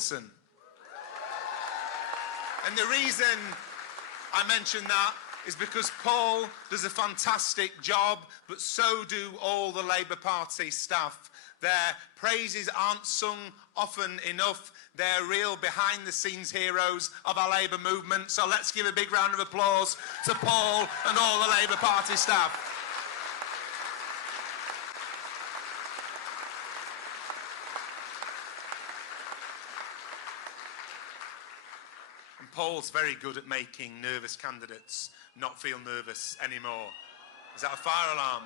Nicholson. And the reason I mention that is because Paul does a fantastic job, but so do all the Labour Party staff. Their praises aren't sung often enough. They're real behind-the-scenes heroes of our Labour movement. So let's give a big round of applause to Paul and all the Labour Party staff. And Paul's very good at making nervous candidates not feel nervous anymore. Is that a fire alarm?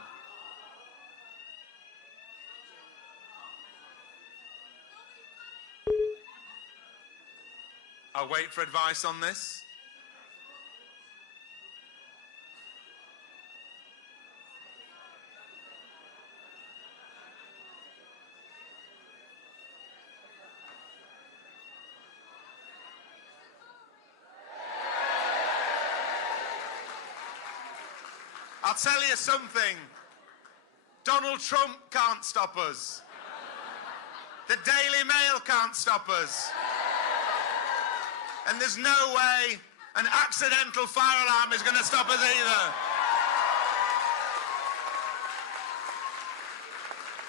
I'll wait for advice on this. I'll tell you something. Donald Trump can't stop us. The Daily Mail can't stop us. And there's no way an accidental fire alarm is going to stop us either.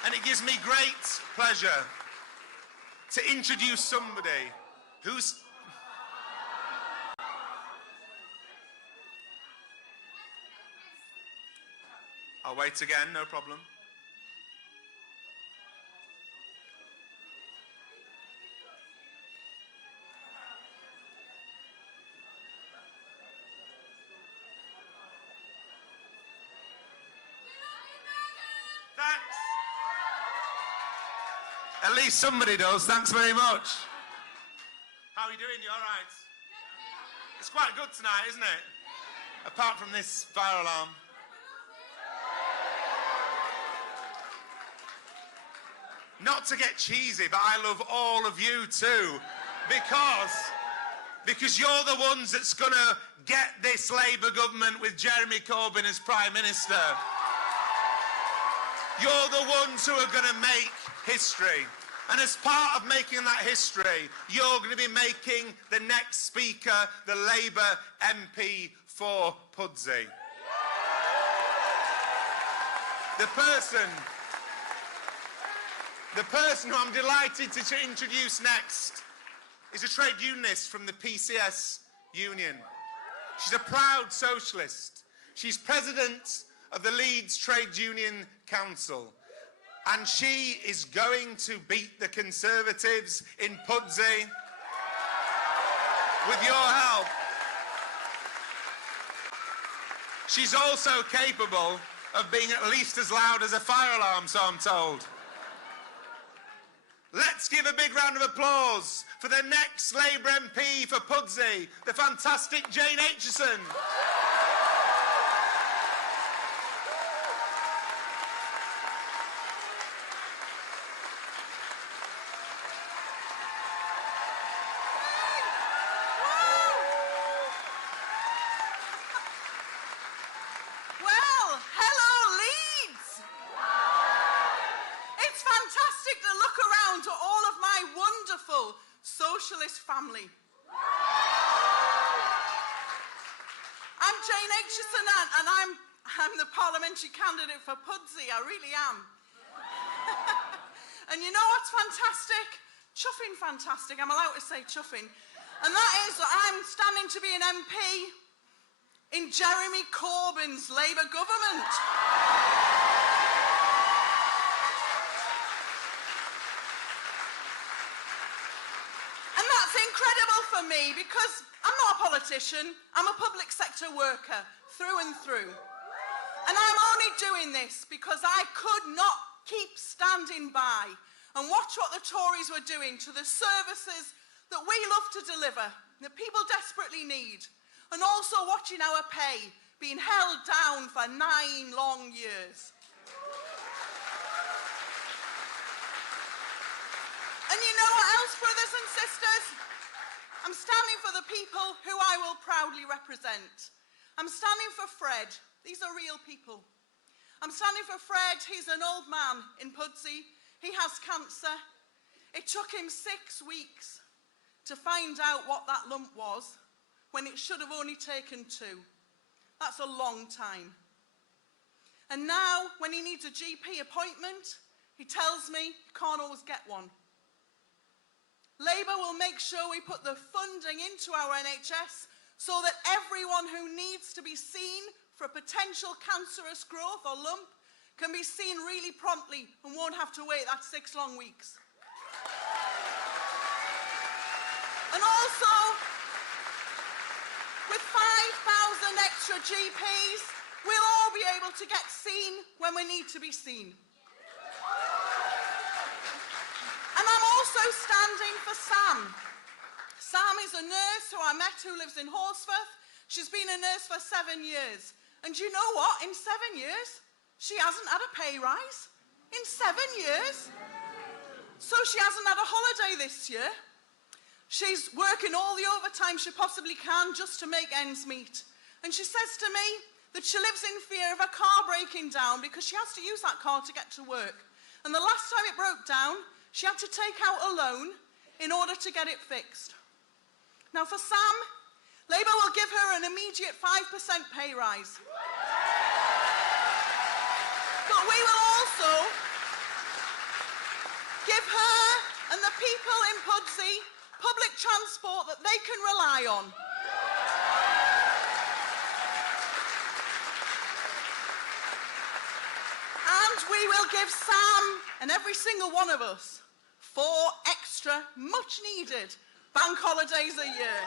And it gives me great pleasure to introduce somebody who's... I'll wait again, no problem. Thanks. At least somebody does. Thanks very much. How are you doing? You all right? It's quite good tonight, isn't it? Apart from this fire alarm. Not to get cheesy, but I love all of you too, because you're the ones that's going to get this Labour government with Jeremy Corbyn as Prime Minister. You're the ones who are going to make history. And as part of making that history, you're going to be making the next Speaker the Labour MP for Pudsey. The person who I'm delighted to introduce next is a trade unionist from the PCS union. She's a proud socialist. She's president of the Leeds Trade Union Council. And she is going to beat the Conservatives in Pudsey with your help. She's also capable of being at least as loud as a fire alarm, so I'm told. Let's give a big round of applause for the next Labour MP for Pudsey, the fantastic Jane Aitchison. Socialist family. I'm Jane Aitchison and I'm the parliamentary candidate for Pudsey. I really am. And you know what's fantastic? Chuffing fantastic. I'm allowed to say chuffing. And that is that I'm standing to be an MP in Jeremy Corbyn's Labour government. That's incredible for me because I'm not a politician, I'm a public sector worker through and through. And I'm only doing this because I could not keep standing by and watch what the Tories were doing to the services that we love to deliver, that people desperately need, and also watching our pay being held down for 9 long years. And you know what else, brothers and sisters? I'm standing for the people who I will proudly represent. I'm standing for Fred. These are real people. I'm standing for Fred. He's an old man in Pudsey. He has cancer. It took him 6 weeks to find out what that lump was when it should have only taken 2. That's a long time. And now, when he needs a GP appointment, he tells me he can't always get one. Labour will make sure we put the funding into our NHS so that everyone who needs to be seen for a potential cancerous growth or lump can be seen really promptly and won't have to wait that 6 long weeks. And also, with 5,000 extra GPs, we'll all be able to get seen when we need to be seen. And I'm also standing for Sam. Sam is a nurse who I met who lives in Horsforth. She's been a nurse for 7 years. And you know what? In 7 years, she hasn't had a pay rise. In 7 years. So she hasn't had a holiday this year. She's working all the overtime she possibly can just to make ends meet. And she says to me that she lives in fear of her car breaking down because she has to use that car to get to work. And the last time it broke down, she had to take out a loan in order to get it fixed. Now for Sam, Labour will give her an immediate 5% pay rise. But we will also give her and the people in Pudsey public transport that they can rely on. And we will give Sam and every single one of us 4 extra, much needed bank holidays a year.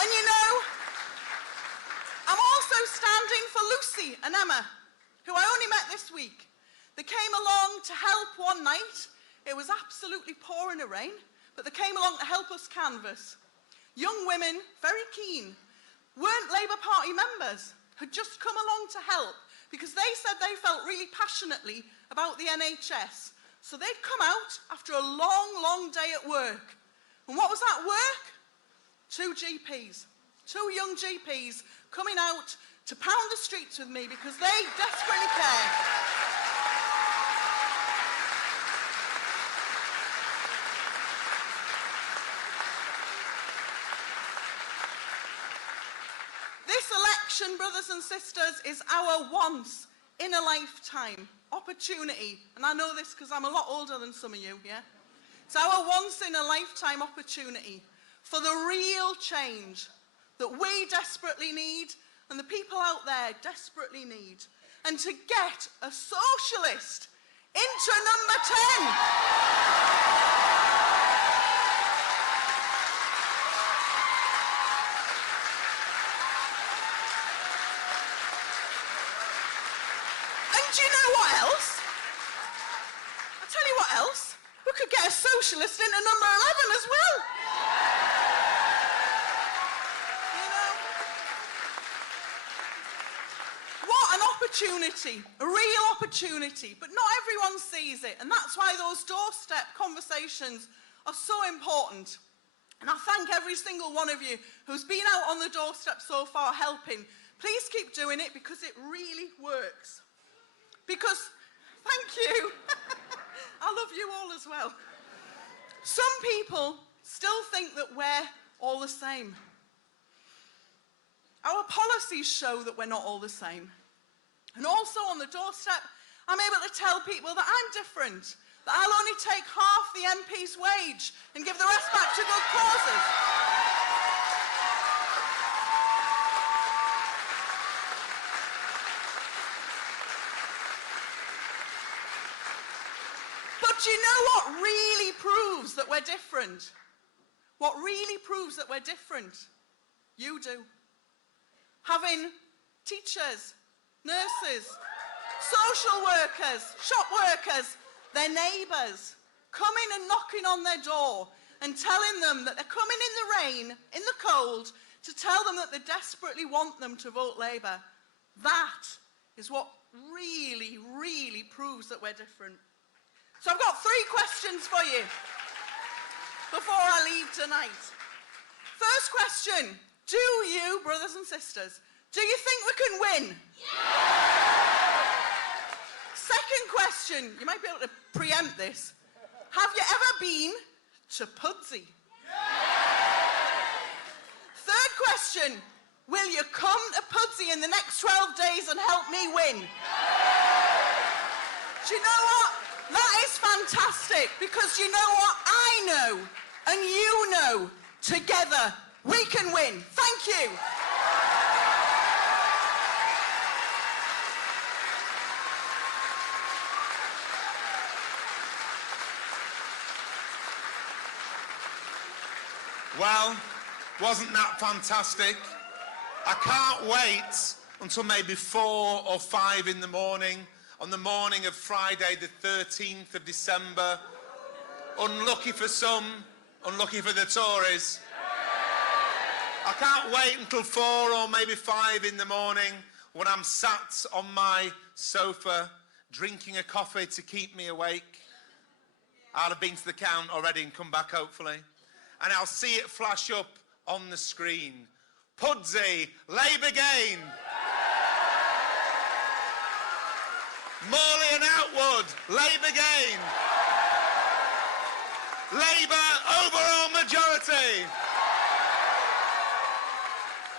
And you know, I'm also standing for Lucy and Emma, who I only met this week. They came along to help one night. It was absolutely pouring a rain, but they came along to help us canvass. Young women, very keen, weren't Labour Party members, had just come along to help because they said they felt really passionately about the NHS. So they'd come out after a long, long day at work. And what was that work? 2 GPs, 2 young GPs coming out to pound the streets with me because they desperately care. This election, brothers and sisters, is our once in a lifetime opportunity. And I know this because I'm a lot older than some of you, yeah? It's our once in a lifetime opportunity for the real change that we desperately need and the people out there desperately need. And to get a socialist into number 10. Do you know what else? I'll tell you what else. We could get a socialist into number 11 as well. You know? What an opportunity, a real opportunity. But not everyone sees it. And that's why those doorstep conversations are so important. And I thank every single one of you who's been out on the doorstep so far helping. Please keep doing it because it really works. Because, thank you, I love you all as well. Some people still think that we're all the same. Our policies show that we're not all the same. And also on the doorstep, I'm able to tell people that I'm different, that I'll only take half the MP's wage and give the rest back to good causes. But you know what really proves that we're different? What really proves that we're different? You do. Having teachers, nurses, social workers, shop workers, their neighbours, coming and knocking on their door and telling them that they're coming in the rain, in the cold, to tell them that they desperately want them to vote Labour. That is what really, really proves that we're different. So I've got 3 questions for you before I leave tonight. First question, do you, brothers and sisters, do you think we can win? Yeah! Second question, you might be able to preempt this. Have you ever been to Pudsey? Third question, will you come to Pudsey in the next 12 days and help me win? Do you know what? That is fantastic, because you know what? I know, and you know, together we can win. Thank you. Well, wasn't that fantastic? I can't wait until maybe 4 or 5 in the morning, on the morning of Friday the 13th of December. Unlucky for some, unlucky for the Tories. I can't wait until 4 or maybe 5 in the morning when I'm sat on my sofa drinking a coffee to keep me awake. I'll have been to the count already and come back hopefully. And I'll see it flash up on the screen. Pudsey, Labour gain. Morley and Outwood, Labour gain. Labour overall majority.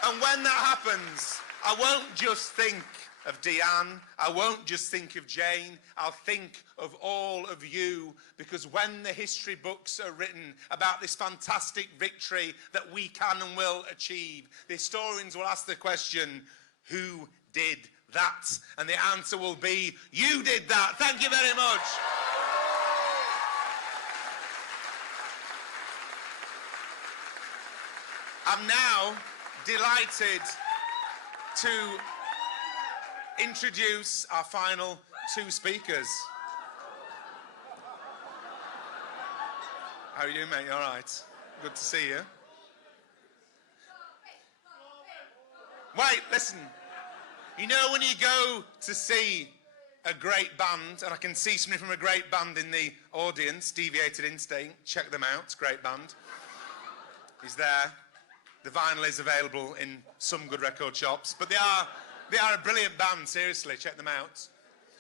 And when that happens, I won't just think of Deanne, I won't just think of Jane, I'll think of all of you, because when the history books are written about this fantastic victory that we can and will achieve, the historians will ask the question, who did that? And the answer will be, you did that. Thank you very much. I'm now delighted to introduce our final 2 speakers. How are you, mate? You all right? Good to see you. Wait, listen. You know when you go to see a great band, and I can see somebody from a great band in the audience, Deviated Instinct, check them out, it's a great band. He's there. The vinyl is available in some good record shops, but they are a brilliant band, seriously, check them out.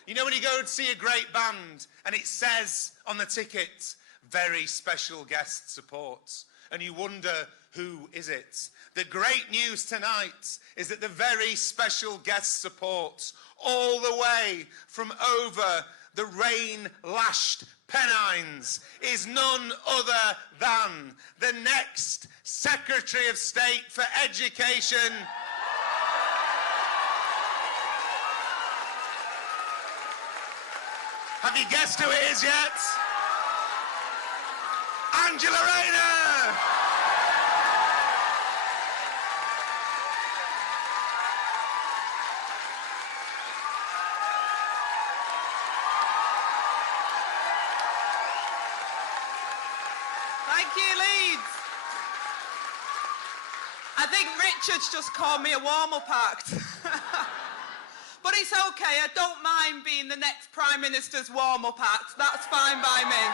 You know when you go to see a great band and it says on the ticket, very special guest support, and you wonder, who is it? The great news tonight is that the very special guest support, all the way from over the rain-lashed Pennines, is none other than the next Secretary of State for Education. Have you guessed who it is yet? Angela Rayner! Thank you, Leeds. I think Richard's just called me a warm-up act. But it's okay, I don't mind being the next Prime Minister's warm-up act. That's fine by me.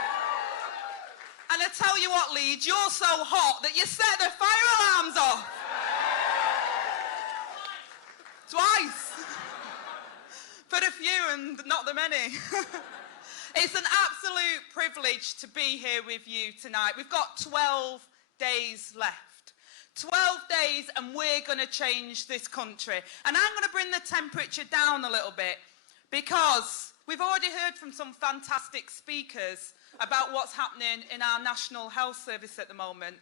And I tell you what, Leeds, you're so hot that you set the fire alarms off. Twice. For the few and not the many. It's an absolute privilege to be here with you tonight. We've got 12 days left. 12 days and we're going to change this country. And I'm going to bring the temperature down a little bit because we've already heard from some fantastic speakers about what's happening in our National Health Service at the moment.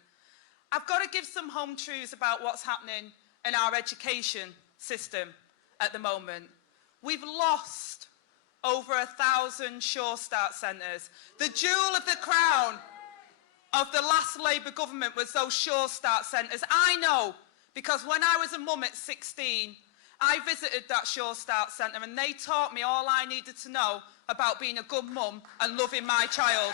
I've got to give some home truths about what's happening in our education system at the moment. We've lost over 1,000 Sure Start centres. The jewel of the crown of the last Labour government was those Sure Start centres. I know, because when I was a mum at 16, I visited that Sure Start centre and they taught me all I needed to know about being a good mum and loving my child.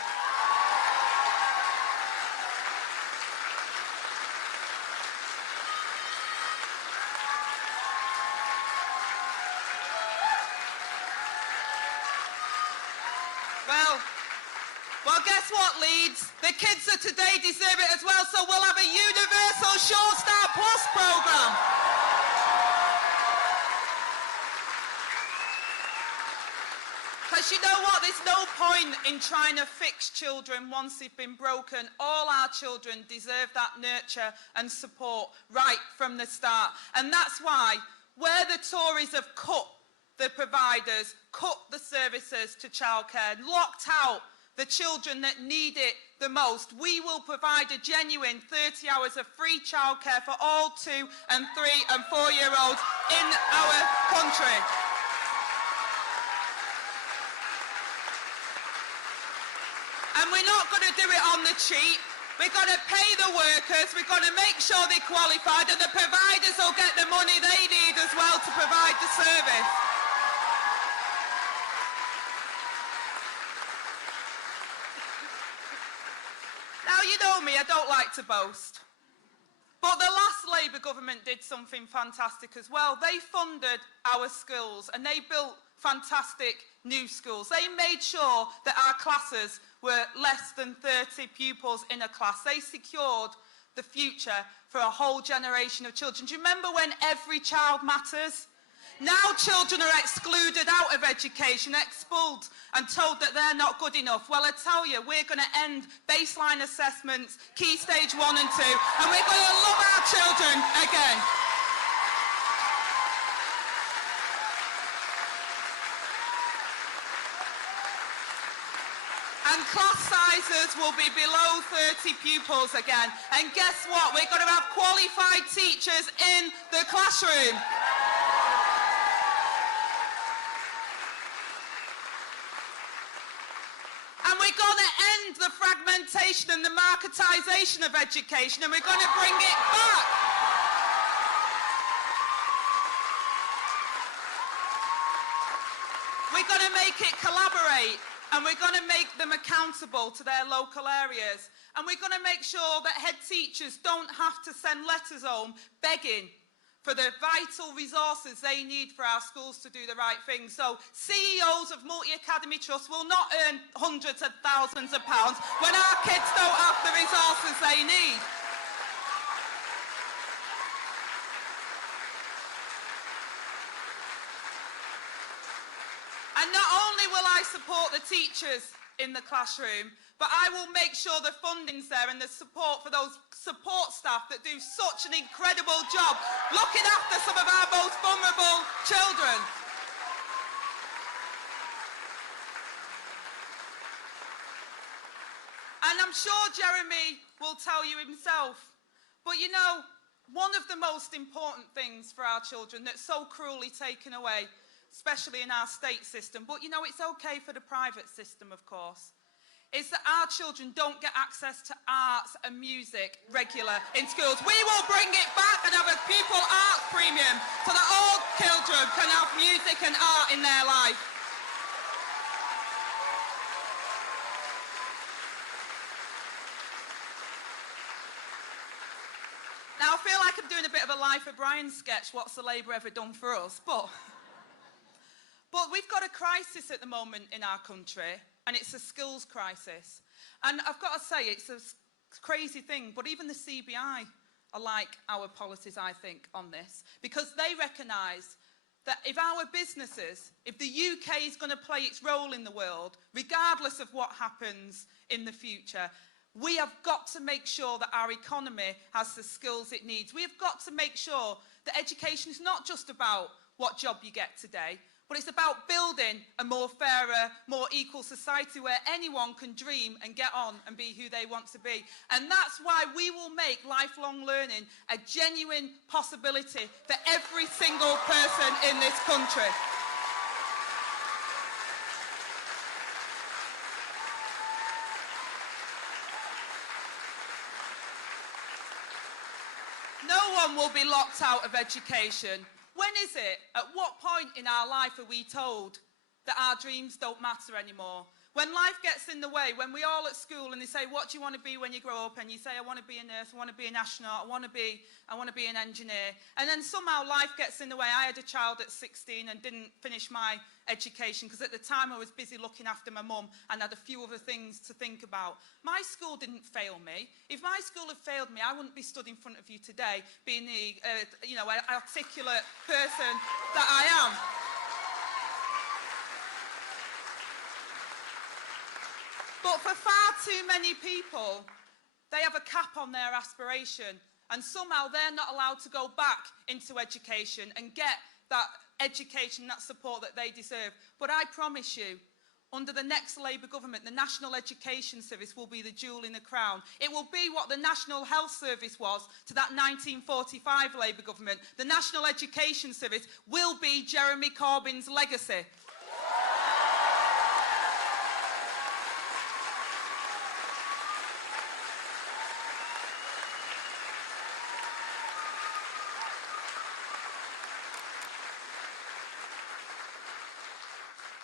Well, guess what, Leeds? The kids of today deserve it as well, so we'll have a universal Sure Start Plus programme. Because you know what? There's no point in trying to fix children once they've been broken. All our children deserve that nurture and support right from the start. And that's why, where the Tories have cut the providers, cut the services to childcare, locked out the children that need it the most, we will provide a genuine 30 hours of free childcare for all 2 and 3 and 4-year-olds in our country. And we're not going to do it on the cheap. We've got to pay the workers, we've got to make sure they're qualified, and the providers will get the money they need as well to provide the service. Now, you know me, I don't like to boast. But the last Labour government did something fantastic as well. They funded our schools and they built fantastic new schools. They made sure that our classes were less than 30 pupils in a class. They secured the future for a whole generation of children. Do you remember when every child matters? Now children are excluded out of education, expelled and told that they're not good enough. Well, I tell you, we're going to end baseline assessments, key stage 1 and 2, and we're going to love our children again. And class sizes will be below 30 pupils again. And guess what? We're going to have qualified teachers in the classroom. And we're going to end the fragmentation and the marketisation of education, and we're going to bring it back. We're going to make it collaborate, and we're going to make them accountable to their local areas. And we're going to make sure that head teachers don't have to send letters home begging for the vital resources they need for our schools to do the right thing. So CEOs of multi-academy trusts will not earn hundreds of thousands of pounds when our kids don't have the resources they need. And not only will I support the teachers in the classroom, but I will make sure the funding's there and the support for those support staff that do such an incredible job looking after some of our most vulnerable children. And I'm sure Jeremy will tell you himself, but you know, one of the most important things for our children that's so cruelly taken away, especially in our state system, but you know, it's okay for the private system, of course, is that our children don't get access to arts and music regular in schools. We will bring it back and have a pupil arts premium so that all children can have music and art in their life. Now, I feel like I'm doing a bit of a Life of Brian sketch, what's the Labour ever done for us? But we've got a crisis at the moment in our country, and it's a skills crisis. And I've got to say, it's a crazy thing, but even the CBI are like our policies, I think, on this, because they recognise that if our businesses, if the UK is going to play its role in the world, regardless of what happens in the future, we have got to make sure that our economy has the skills it needs. We have got to make sure that education is not just about what job you get today, but it's about building a more fairer, more equal society where anyone can dream and get on and be who they want to be. And that's why we will make lifelong learning a genuine possibility for every single person in this country. No one will be locked out of education. When is it? At what point in our life are we told that our dreams don't matter anymore? When life gets in the way, when we're all at school and they say, what do you want to be when you grow up? And you say, I want to be a nurse, I want to be an astronaut, I want to be an engineer. And then somehow life gets in the way. I had a child at 16 and didn't finish my education because at the time I was busy looking after my mum and had a few other things to think about. My school didn't fail me. If my school had failed me, I wouldn't be stood in front of you today being the articulate person that I am. But for far too many people, they have a cap on their aspiration, and somehow they're not allowed to go back into education and get that education, that support that they deserve. But I promise you, under the next Labour government, the National Education Service will be the jewel in the crown. It will be what the National Health Service was to that 1945 Labour government. The National Education Service will be Jeremy Corbyn's legacy.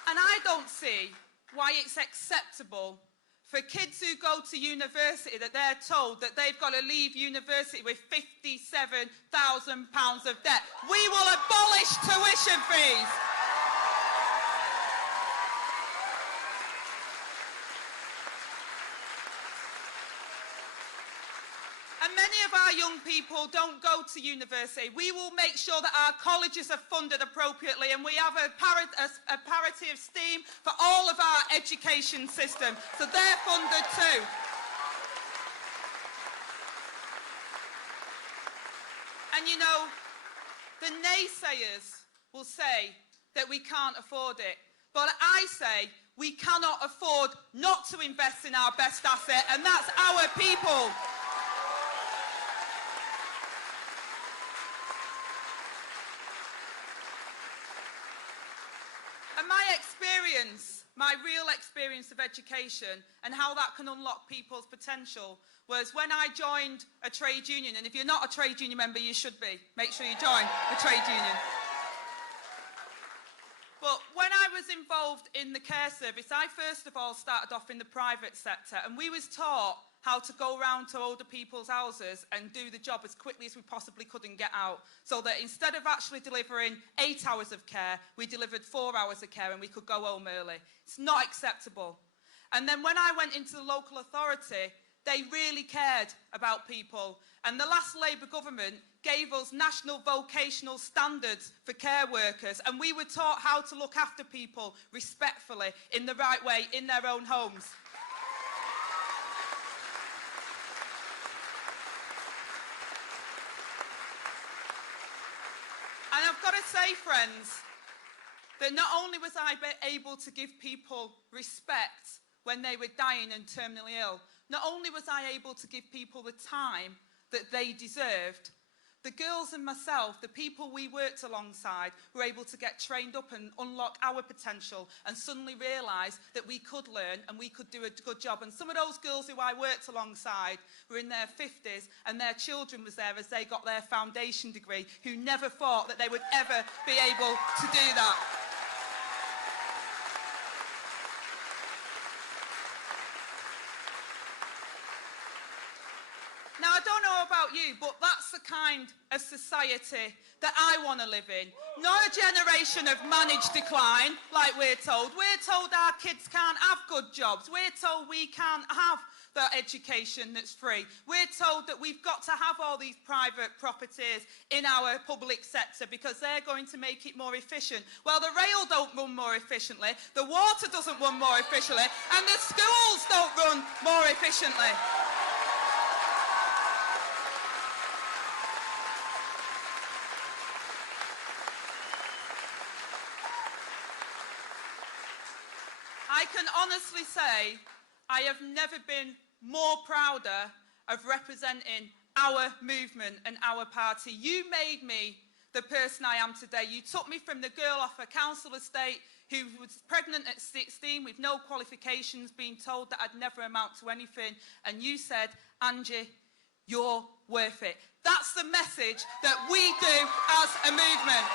And I don't see why it's acceptable for kids who go to university that they're told that they've got to leave university with £57,000 of debt. We will abolish tuition fees. And many of our young people don't go to university. We will make sure that our colleges are funded appropriately, and we have a parity of STEAM for all of our education system, so they're funded too. And you know, the naysayers will say that we can't afford it, but I say we cannot afford not to invest in our best asset, and that's our people. And my real experience of education and how that can unlock people's potential was when I joined a trade union. And if you're not a trade union member, you should be. Make sure you join a trade union. But when I was involved in the care service, I first of all started off in the private sector, and we was taught how to go around to older people's houses and do the job as quickly as we possibly could and get out. So that instead of actually delivering 8 hours of care, we delivered 4 hours of care and we could go home early. It's not acceptable. And then when I went into the local authority, they really cared about people. And the last Labour government gave us national vocational standards for care workers, and we were taught how to look after people respectfully, in the right way, in their own homes. And I've got to say, friends, that not only was I able to give people respect when they were dying and terminally ill, not only was I able to give people the time that they deserved, the girls and myself, the people we worked alongside, were able to get trained up and unlock our potential and suddenly realise that we could learn and we could do a good job. And some of those girls who I worked alongside were in their 50s, and their children was there as they got their foundation degree, who never thought that they would ever be able to do that. Now, I don't know about you, but that's the kind of society that I want to live in. Not a generation of managed decline, like we're told. We're told our kids can't have good jobs. We're told we can't have the education that's free. We're told that we've got to have all these private properties in our public sector because they're going to make it more efficient. Well, the rail don't run more efficiently, the water doesn't run more efficiently, and the schools don't run more efficiently. I can honestly say I have never been more prouder of representing our movement and our party. You made me the person I am today. You took me from the girl off a council estate who was pregnant at 16 with no qualifications, being told that I'd never amount to anything, and you said, Angie, you're worth it. That's the message that we do as a movement.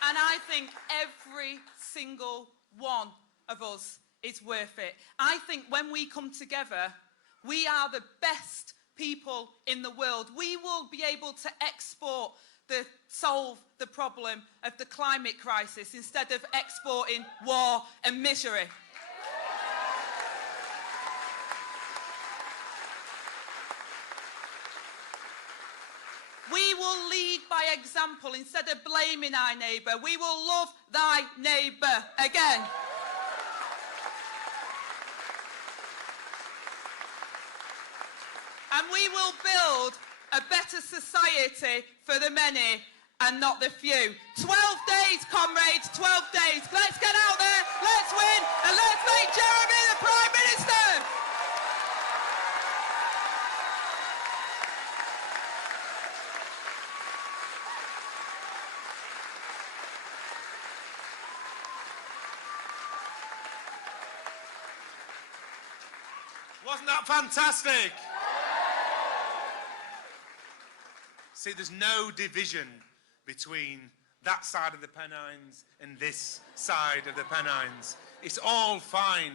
And I think every single one of us is worth it. I think when we come together, we are the best people in the world. We will be able to export solve the problem of the climate crisis instead of exporting war and misery. We will lead by example instead of blaming our neighbour. We will love thy neighbour again. And we will build a better society for the many and not the few. 12 days, comrades, 12 days. Let's get out there, let's win, and let's make Jeremy the Prime Minister. Wasn't that fantastic? See, there's no division between that side of the Pennines and this side of the Pennines. It's all fine.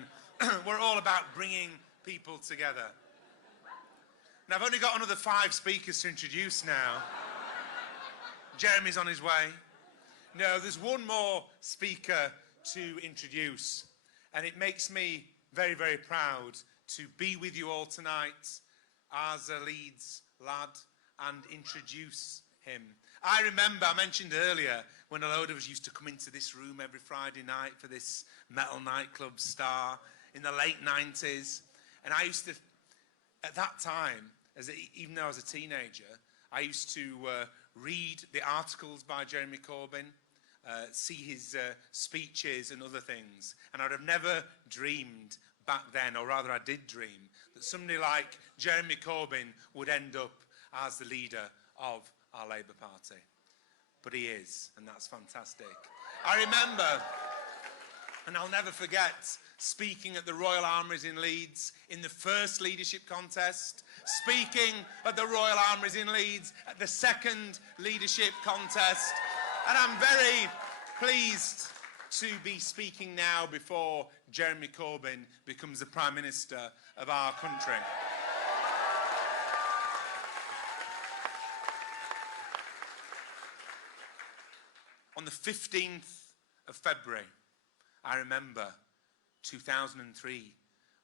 We're all about bringing people together. Now, I've only got another 5 speakers to introduce now. Jeremy's on his way. No, there's one more speaker to introduce, and it makes me very, very proud to be with you all tonight as a Leeds lad and introduce him. I remember, I mentioned earlier, when a load of us used to come into this room every Friday night for this metal nightclub Star in the late 90s. And I used to, at that time, even though I was a teenager, I used to read the articles by Jeremy Corbyn, see his speeches and other things. And I would have never dreamed back then, or rather I did dream, that somebody like Jeremy Corbyn would end up as the leader of our Labour Party. But he is, and that's fantastic. I remember, and I'll never forget, speaking at the Royal Armouries in Leeds in the first leadership contest, speaking at the Royal Armouries in Leeds at the second leadership contest, and I'm very pleased to be speaking now before Jeremy Corbyn becomes the Prime Minister of our country. On the 15th of February, I remember 2003,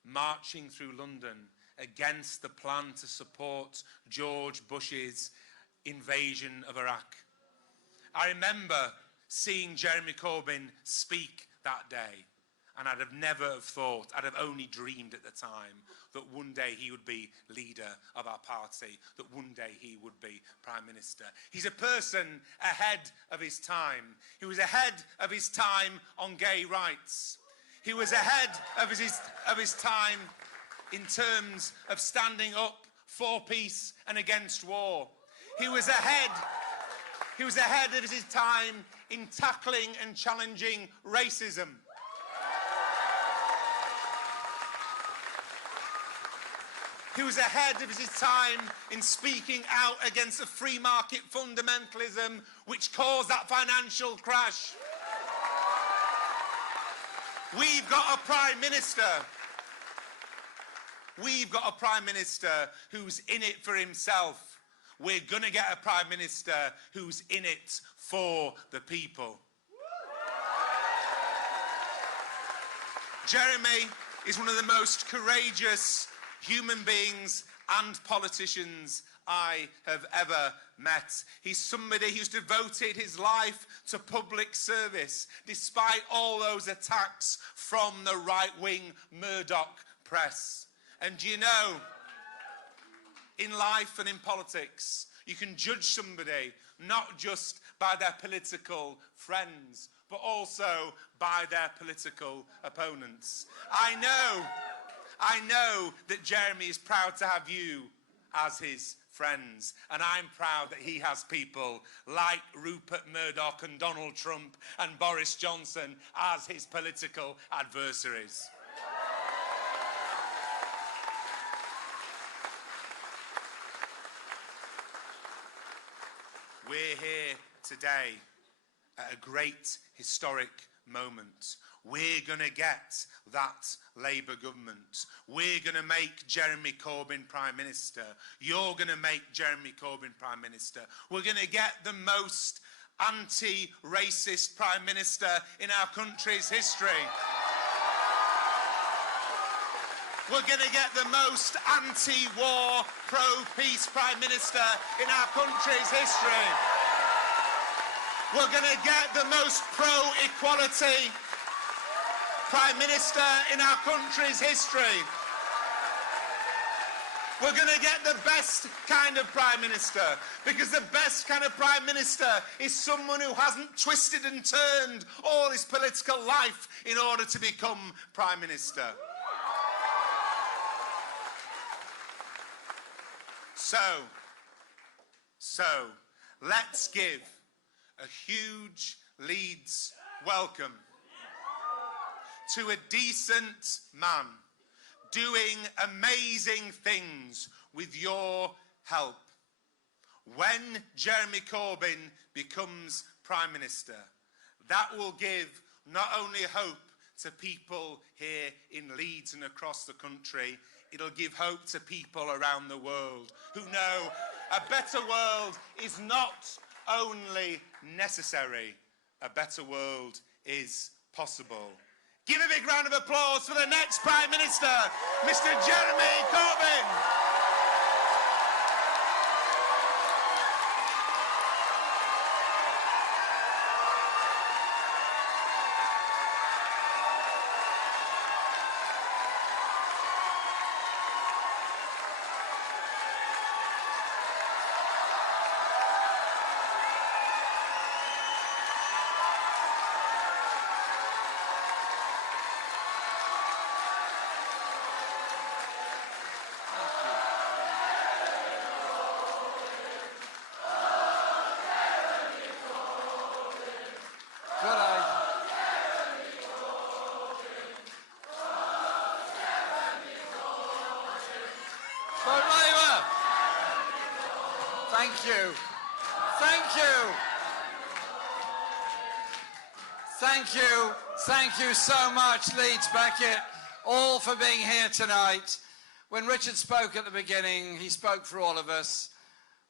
marching through London against the plan to support George Bush's invasion of Iraq. I remember seeing Jeremy Corbyn speak that day, and I'd have never have thought, I'd have only dreamed at the time, that one day he would be leader of our party, that one day he would be Prime Minister. He's a person ahead of his time. He was ahead of his time on gay rights. He was ahead of his time in terms of standing up for peace and against war. He was ahead of his time in tackling and challenging racism. He was ahead of his time in speaking out against the free market fundamentalism which caused that financial crash. We've got a Prime Minister. We've got a Prime Minister who's in it for himself. We're going to get a Prime Minister who's in it for the people. Jeremy is one of the most courageous human beings and politicians I have ever met. He's somebody who's devoted his life to public service, despite all those attacks from the right-wing Murdoch press. And do you know, in life and in politics, you can judge somebody not just by their political friends, but also by their political opponents. I know that Jeremy is proud to have you as his friends, and I'm proud that he has people like Rupert Murdoch and Donald Trump and Boris Johnson as his political adversaries. We're here today at a great historic moment. We're going to get that Labour government. We're going to make Jeremy Corbyn Prime Minister. You're going to make Jeremy Corbyn Prime Minister. We're going to get the most anti-racist Prime Minister in our country's history. We're going to get the most anti-war, pro-peace Prime Minister in our country's history. We're going to get the most pro-equality Prime Minister in our country's history. We're going to get the best kind of Prime Minister, because the best kind of Prime Minister is someone who hasn't twisted and turned all his political life in order to become Prime Minister. So, let's give a huge Leeds welcome to a decent man doing amazing things with your help. When Jeremy Corbyn becomes Prime Minister, that will give not only hope to people here in Leeds and across the country, it'll give hope to people around the world who know a better world is not only necessary, a better world is possible. Give a big round of applause for the next Prime Minister, Mr. Jeremy Corbyn. Thank you. Thank you. Thank you. Thank you so much, Leeds Beckett, all for being here tonight. When Richard spoke at the beginning, he spoke for all of us.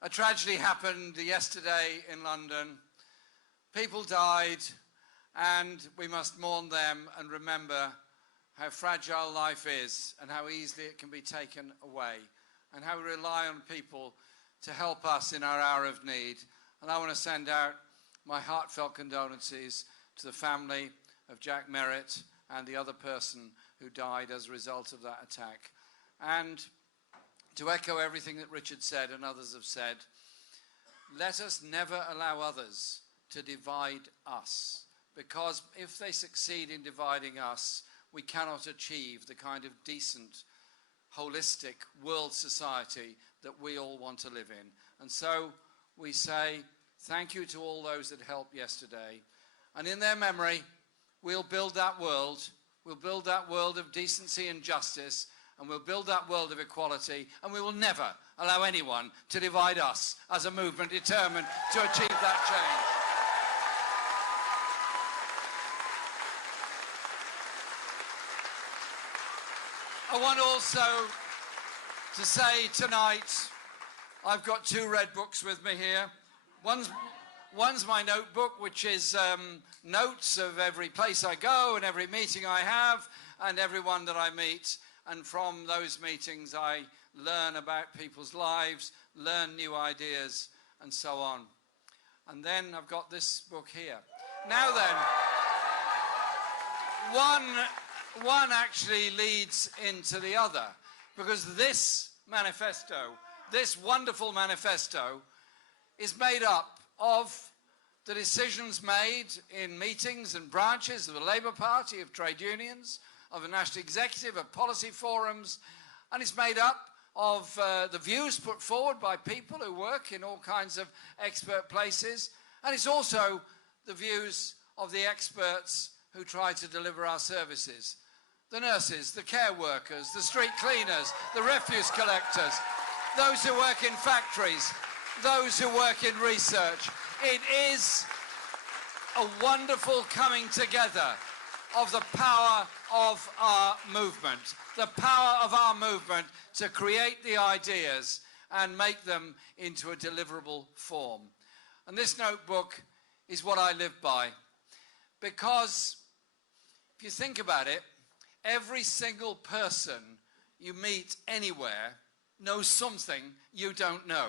A tragedy happened yesterday in London. People died, and we must mourn them and remember how fragile life is and how easily it can be taken away, and how we rely on people to help us in our hour of need. And I want to send out my heartfelt condolences to the family of Jack Merritt and the other person who died as a result of that attack. And to echo everything that Richard said and others have said, let us never allow others to divide us, because if they succeed in dividing us, we cannot achieve the kind of decent, holistic world society that we all want to live in. And so we say thank you to all those that helped yesterday. And in their memory, we'll build that world. We'll build that world of decency and justice, and we'll build that world of equality, and we will never allow anyone to divide us as a movement determined to achieve that change. I want also to say tonight, I've got two red books with me here. One's my notebook, which is notes of every place I go and every meeting I have and everyone that I meet. And from those meetings, I learn about people's lives, learn new ideas, and so on. And then I've got this book here. Now then, one actually leads into the other, because this manifesto, this wonderful manifesto, is made up of the decisions made in meetings and branches of the Labour Party, of trade unions, of the National Executive, of policy forums, and it's made up of the views put forward by people who work in all kinds of expert places, and it's also the views of the experts who try to deliver our services. The nurses, the care workers, the street cleaners, the refuse collectors, those who work in factories, those who work in research. It is a wonderful coming together of the power of our movement, the power of our movement to create the ideas and make them into a deliverable form. And this notebook is what I live by, because if you think about it, every single person you meet anywhere knows something you don't know.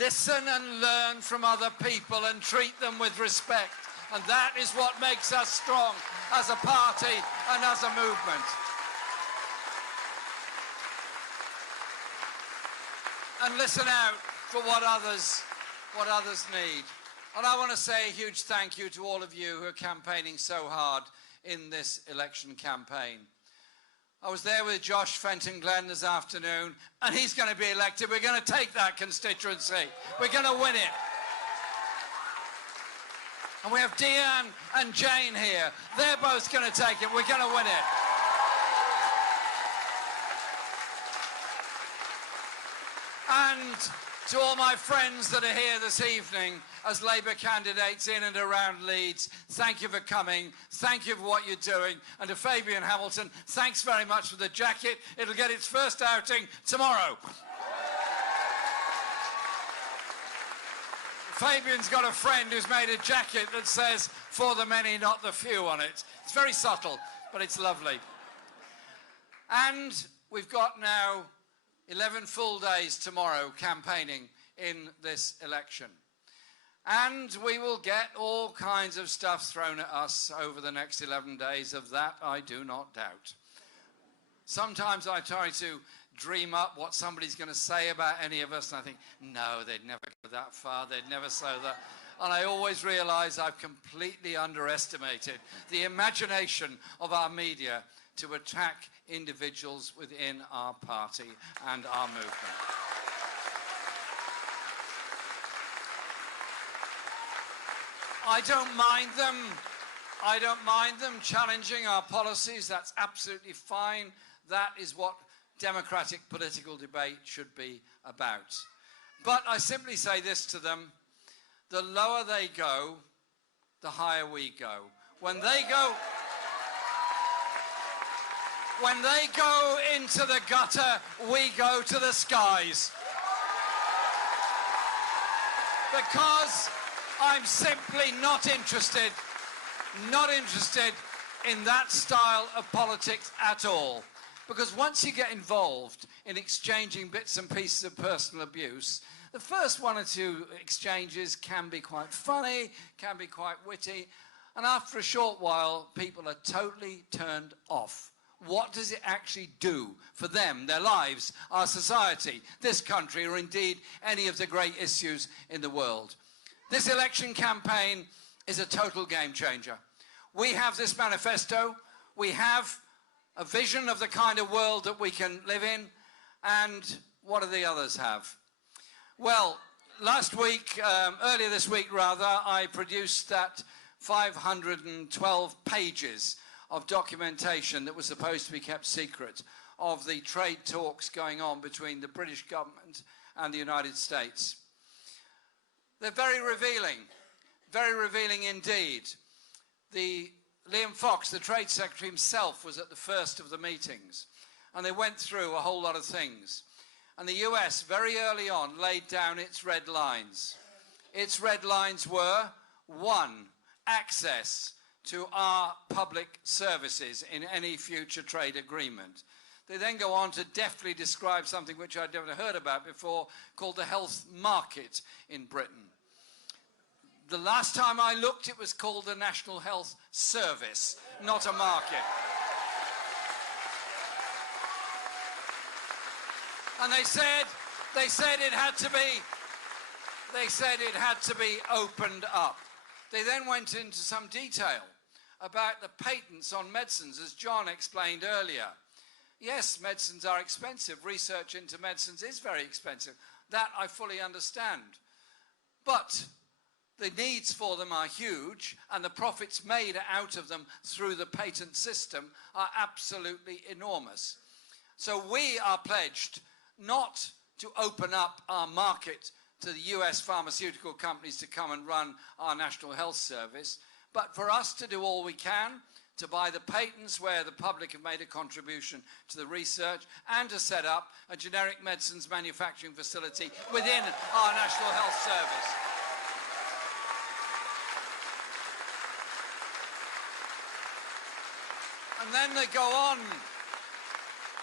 Listen and learn from other people and treat them with respect. And that is what makes us strong as a party and as a movement. And listen out for what others need. And I want to say a huge thank you to all of you who are campaigning so hard in this election campaign. I was there with Josh Fenton Glenn this afternoon, and he's going to be elected. We're going to take that constituency. We're going to win it. And we have Deanne and Jane here. They're both going to take it. We're going to win it. And to all my friends that are here this evening as Labour candidates in and around Leeds, thank you for coming. Thank you for what you're doing. And to Fabian Hamilton, thanks very much for the jacket. It'll get its first outing tomorrow. Fabian's got a friend who's made a jacket that says, "For the many, not the few" on it. It's very subtle, but it's lovely. And we've got now 11 full days tomorrow campaigning in this election. And we will get all kinds of stuff thrown at us over the next 11 days. Of that, I do not doubt. Sometimes I try to dream up what somebody's going to say about any of us, and I think, no, they'd never go that far, they'd never say that. And I always realise I've completely underestimated the imagination of our media to attack individuals within our party and our movement. I don't mind them challenging our policies. That's absolutely fine. That is what democratic political debate should be about. But I simply say this to them: the lower they go, the higher we go. When they go into the gutter, we go to the skies. Because I'm simply not interested in that style of politics at all. Because once you get involved in exchanging bits and pieces of personal abuse, the first one or two exchanges can be quite funny, can be quite witty, and after a short while, people are totally turned off. What does it actually do for them, their lives, our society, this country, or indeed any of the great issues in the world? This election campaign is a total game changer. We have this manifesto. We have a vision of the kind of world that we can live in. And what do the others have? Well, earlier this week rather, I produced that 512 pages of documentation that was supposed to be kept secret of the trade talks going on between the British government and the United States. They're very revealing indeed. Liam Fox, the Trade Secretary himself, was at the first of the meetings, and they went through a whole lot of things. And the US, very early on, laid down its red lines. Its red lines were, 1, access to our public services in any future trade agreement. They then go on to deftly describe something which I'd never heard about before, called the health market in Britain. The last time I looked, it was called the National Health Service, not a market. And they said it had to be opened up. They then went into some detail about the patents on medicines, as John explained earlier. Yes, medicines are expensive. Research into medicines is very expensive. That I fully understand. But the needs for them are huge, and the profits made out of them through the patent system are absolutely enormous. So we are pledged not to open up our market to the US pharmaceutical companies to come and run our National Health Service, but for us to do all we can to buy the patents where the public have made a contribution to the research, and to set up a generic medicines manufacturing facility within our National Health Service. And then they go on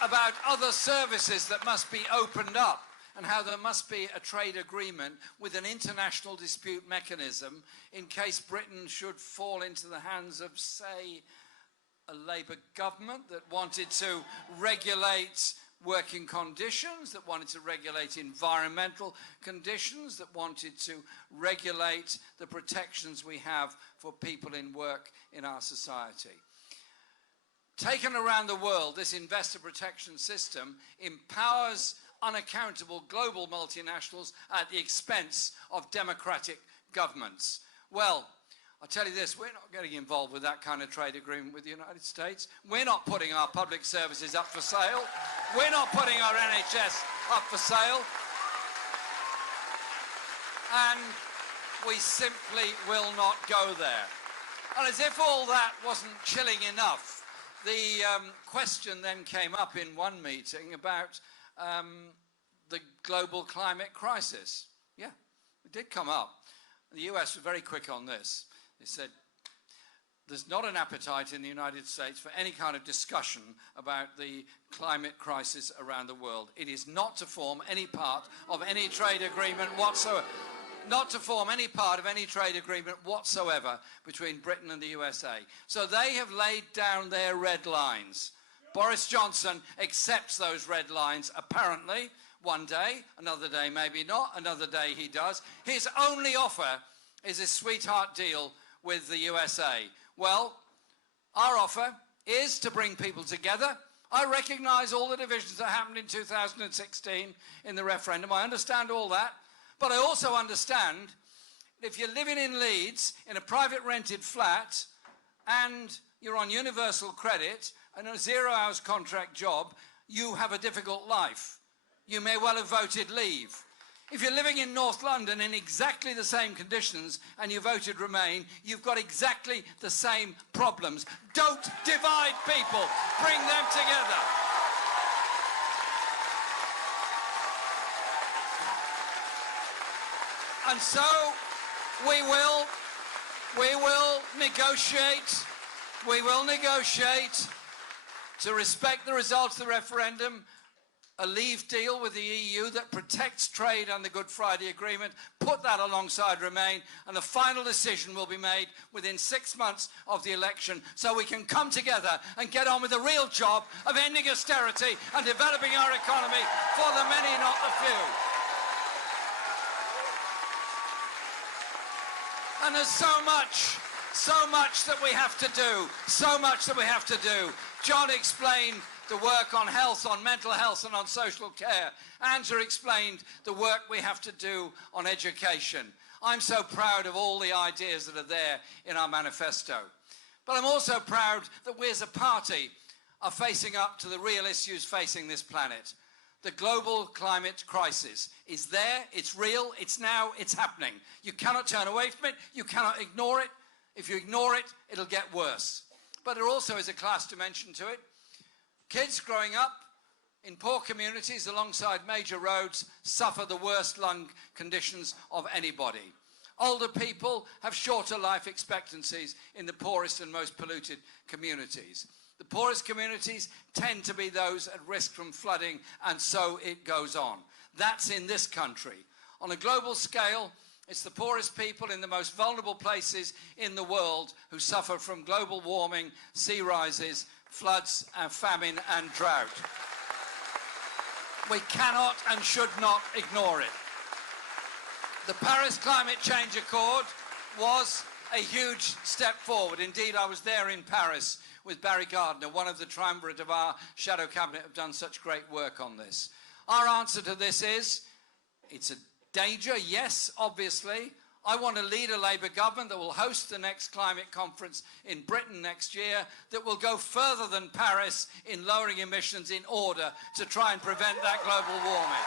about other services that must be opened up, and how there must be a trade agreement with an international dispute mechanism in case Britain should fall into the hands of, say, a Labour government that wanted to regulate working conditions, that wanted to regulate environmental conditions, that wanted to regulate the protections we have for people in work in our society. Taken around the world, this investor protection system empowers unaccountable global multinationals at the expense of democratic governments. Well, I'll tell you this, we're not getting involved with that kind of trade agreement with the United States. We're not putting our public services up for sale. We're not putting our NHS up for sale. And we simply will not go there. And as if all that wasn't chilling enough, the question then came up in one meeting about the global climate crisis. Yeah, it did come up. The US was very quick on this. They said, there's not an appetite in the United States for any kind of discussion about the climate crisis around the world. It is not to form any part of any trade agreement whatsoever. Not to form any part of any trade agreement whatsoever between Britain and the USA. So they have laid down their red lines. Boris Johnson accepts those red lines, apparently, one day, another day maybe not, another day he does. His only offer is a sweetheart deal with the USA. Well, our offer is to bring people together. I recognise all the divisions that happened in 2016 in the referendum. I understand all that. But I also understand if you're living in Leeds in a private rented flat and you're on universal credit and a 0 hours contract job, you have a difficult life. You may well have voted leave. If you're living in North London in exactly the same conditions and you voted Remain, you've got exactly the same problems. Don't divide people, bring them together. And so we will negotiate to respect the results of the referendum, a leave deal with the EU that protects trade and the Good Friday Agreement, put that alongside Remain, and the final decision will be made within 6 months of the election so we can come together and get on with the real job of ending austerity and developing our economy for the many, not the few. And there's so much that we have to do, so much that we have to do. John explained the work on health, on mental health and on social care. Angela explained the work we have to do on education. I'm so proud of all the ideas that are there in our manifesto. But I'm also proud that we as a party are facing up to the real issues facing this planet. The global climate crisis is there, it's real, it's now, it's happening. You cannot turn away from it, you cannot ignore it. If you ignore it, it'll get worse. But there also is a class dimension to it. Kids growing up in poor communities alongside major roads suffer the worst lung conditions of anybody. Older people have shorter life expectancies in the poorest and most polluted communities. The poorest communities tend to be those at risk from flooding, and so it goes on. That's in this country. On a global scale, it's the poorest people in the most vulnerable places in the world who suffer from global warming, sea rises, floods, and famine and drought. We cannot and should not ignore it. The Paris Climate Change Accord was a huge step forward. Indeed, I was there in Paris with Barry Gardiner, one of the triumvirate of our shadow cabinet, have done such great work on this. Our answer to this is, it's a danger, yes, obviously. I want to lead a Labour government that will host the next climate conference in Britain next year that will go further than Paris in lowering emissions in order to try and prevent that global warming.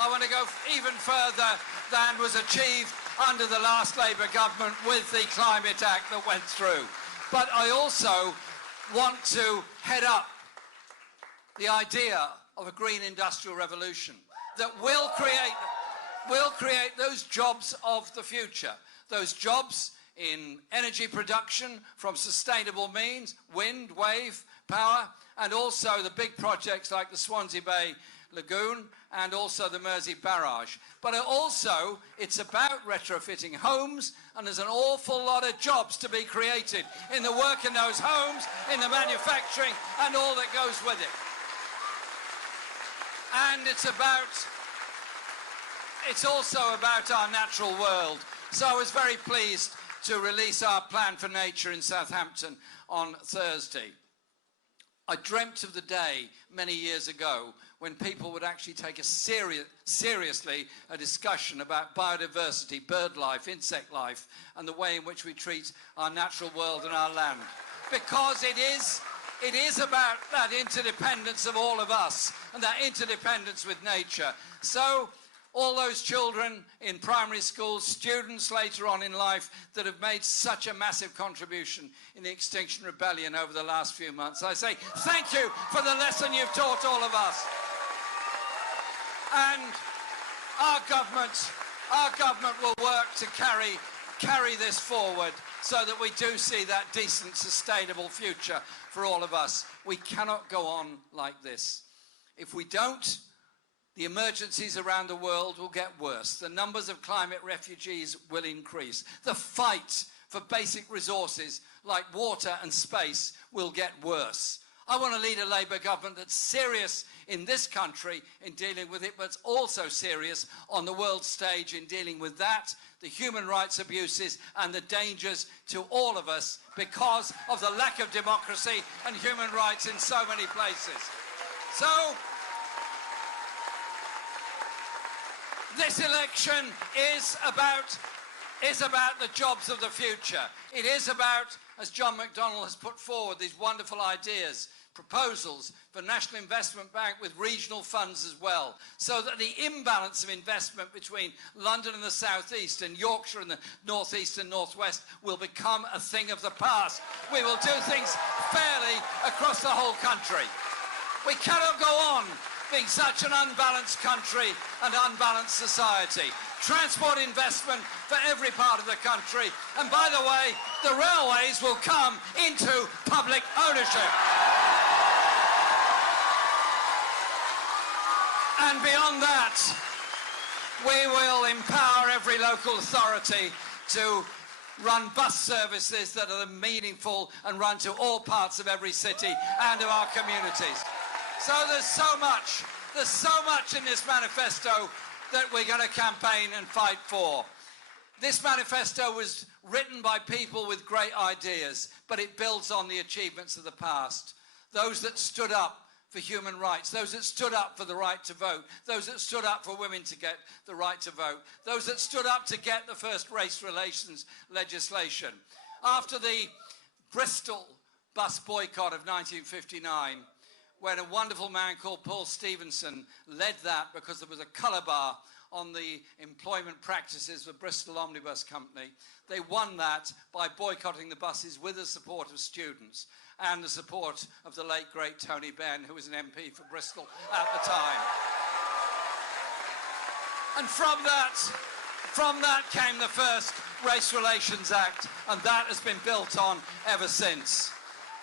I want to go even further than was achieved under the last Labour government with the Climate Act that went through. But I also want to head up the idea of a green industrial revolution that will create those jobs of the future, those jobs in energy production from sustainable means, wind, wave, power, and also the big projects like the Swansea Bay Lagoon and also the Mersey Barrage. But also, it's about retrofitting homes, and there's an awful lot of jobs to be created in the work in those homes, in the manufacturing, and all that goes with it. And it's also about our natural world. So I was very pleased to release our plan for nature in Southampton on Thursday. I dreamt of the day many years ago when people would actually take seriously a discussion about biodiversity, bird life, insect life, and the way in which we treat our natural world and our land. Because it is about that interdependence of all of us and that interdependence with nature. So all those children in primary schools, students later on in life that have made such a massive contribution in the Extinction Rebellion over the last few months, I say thank you for the lesson you've taught all of us. And our government will work to carry this forward so that we do see that decent, sustainable future for all of us. We cannot go on like this. If we don't, the emergencies around the world will get worse. The numbers of climate refugees will increase. The fight for basic resources like water and space will get worse. I want to lead a Labour government that's serious in this country in dealing with it, but it's also serious on the world stage in dealing with that, the human rights abuses and the dangers to all of us because of the lack of democracy and human rights in so many places. So, this election is about the jobs of the future. It is about, as John McDonnell has put forward, these wonderful ideas, proposals for National Investment Bank with regional funds as well, so that the imbalance of investment between London and the South East and Yorkshire and the North East and North West will become a thing of the past. We will do things fairly across the whole country. We cannot go on being such an unbalanced country and unbalanced society. Transport investment for every part of the country. And by the way, the railways will come into public ownership. And beyond that, we will empower every local authority to run bus services that are meaningful and run to all parts of every city and of our communities. So there's so much in this manifesto that we're going to campaign and fight for. This manifesto was written by people with great ideas, but it builds on the achievements of the past. Those that stood up for human rights, those that stood up for the right to vote, those that stood up for women to get the right to vote, those that stood up to get the first race relations legislation. After the Bristol bus boycott of 1959, when a wonderful man called Paul Stevenson led that because there was a colour bar on the employment practices of Bristol Omnibus Company. They won that by boycotting the buses with the support of students and the support of the late, great Tony Benn, who was an MP for Bristol at the time. And from that came the first Race Relations Act, and that has been built on ever since.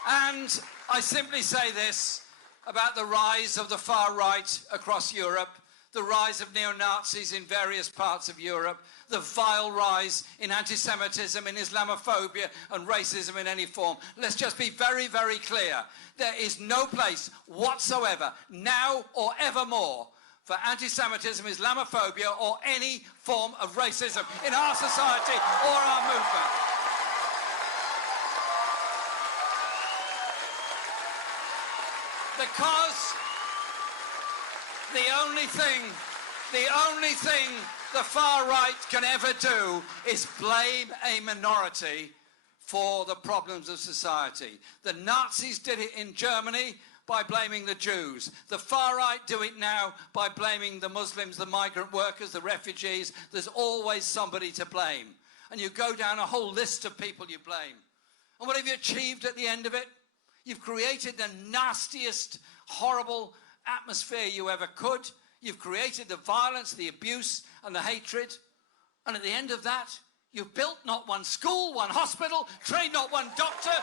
And I simply say this about the rise of the far right across Europe, the rise of neo-Nazis in various parts of Europe, the vile rise in anti-Semitism, in Islamophobia and racism in any form. Let's just be very, very clear. There is no place whatsoever, now or evermore, for anti-Semitism, Islamophobia or any form of racism in our society or our movement. Because the only thing the far right can ever do is blame a minority for the problems of society. The Nazis did it in Germany by blaming the Jews. The far right do it now by blaming the Muslims, the migrant workers, the refugees. There's always somebody to blame. And you go down a whole list of people you blame. And what have you achieved at the end of it? You've created the nastiest, horrible atmosphere you ever could. You've created the violence, the abuse, and the hatred. And at the end of that, you've built not one school, one hospital, trained not one doctor,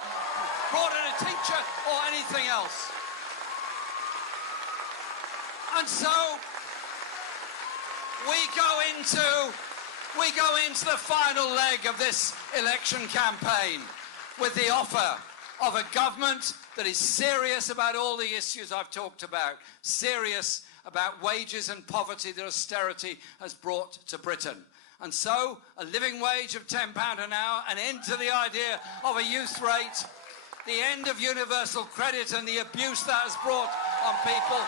brought in a teacher, or anything else. And so we go into the final leg of this election campaign with the offer of a government that is serious about all the issues I've talked about, serious about wages and poverty that austerity has brought to Britain. And so a living wage of £10 an hour, an end to the idea of a youth rate, the end of universal credit and the abuse that has brought on people,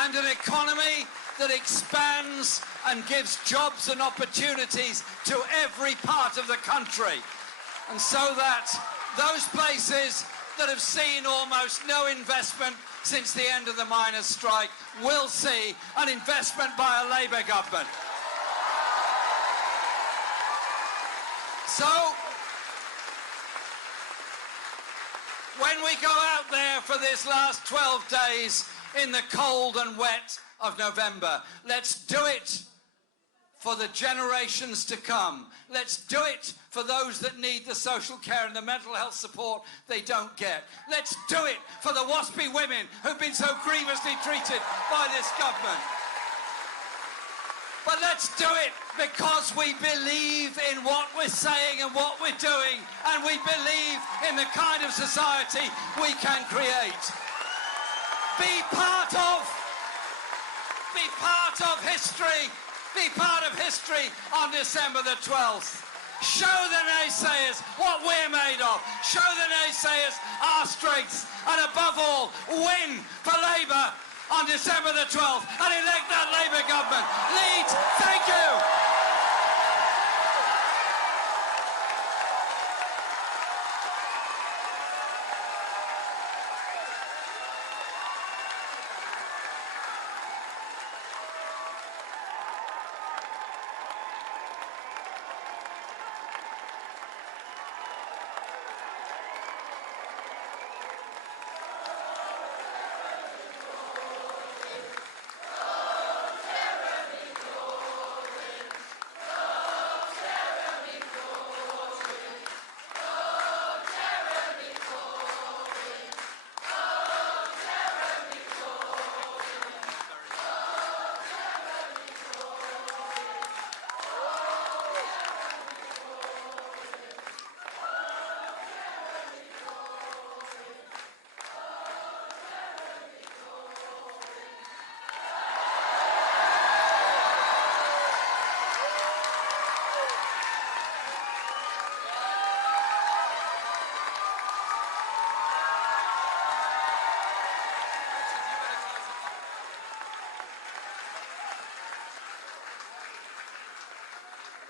and an economy that expands and gives jobs and opportunities to every part of the country. And so that those places that have seen almost no investment since the end of the miners' strike will see an investment by a Labour government. So, when we go out there for this last 12 days in the cold and wet of November, let's do it for the generations to come. Let's do it for those that need the social care and the mental health support they don't get. Let's do it for the waspy women who've been so grievously treated by this government. But let's do it because we believe in what we're saying and what we're doing, and we believe in the kind of society we can create. Be part of history. Be part of history on December the 12th. Show the naysayers what we're made of. Show the naysayers our strengths. And above all, win for Labour on December the 12th and elect that Labour government. Leeds, thank you.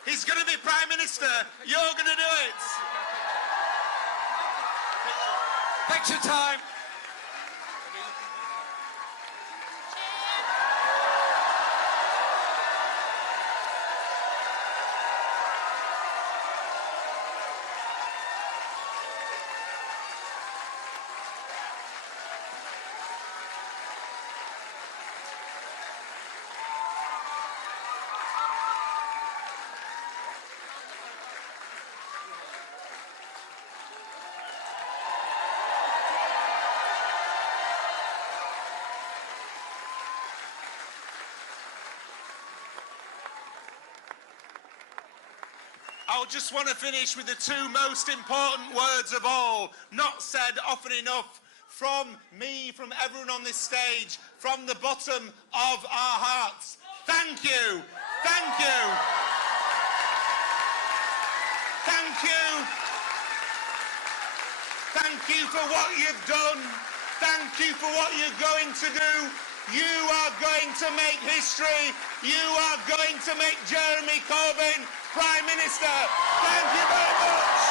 He's going to be Prime Minister. You're going to do it. Picture time. I just want to finish with the two most important words of all, not said often enough, from me, from everyone on this stage, from the bottom of our hearts. Thank you. Thank you. Thank you. Thank you for what you've done. Thank you for what you're going to do. You are going to make history. You are going to make Jeremy Corbyn Prime Minister. Thank you very much.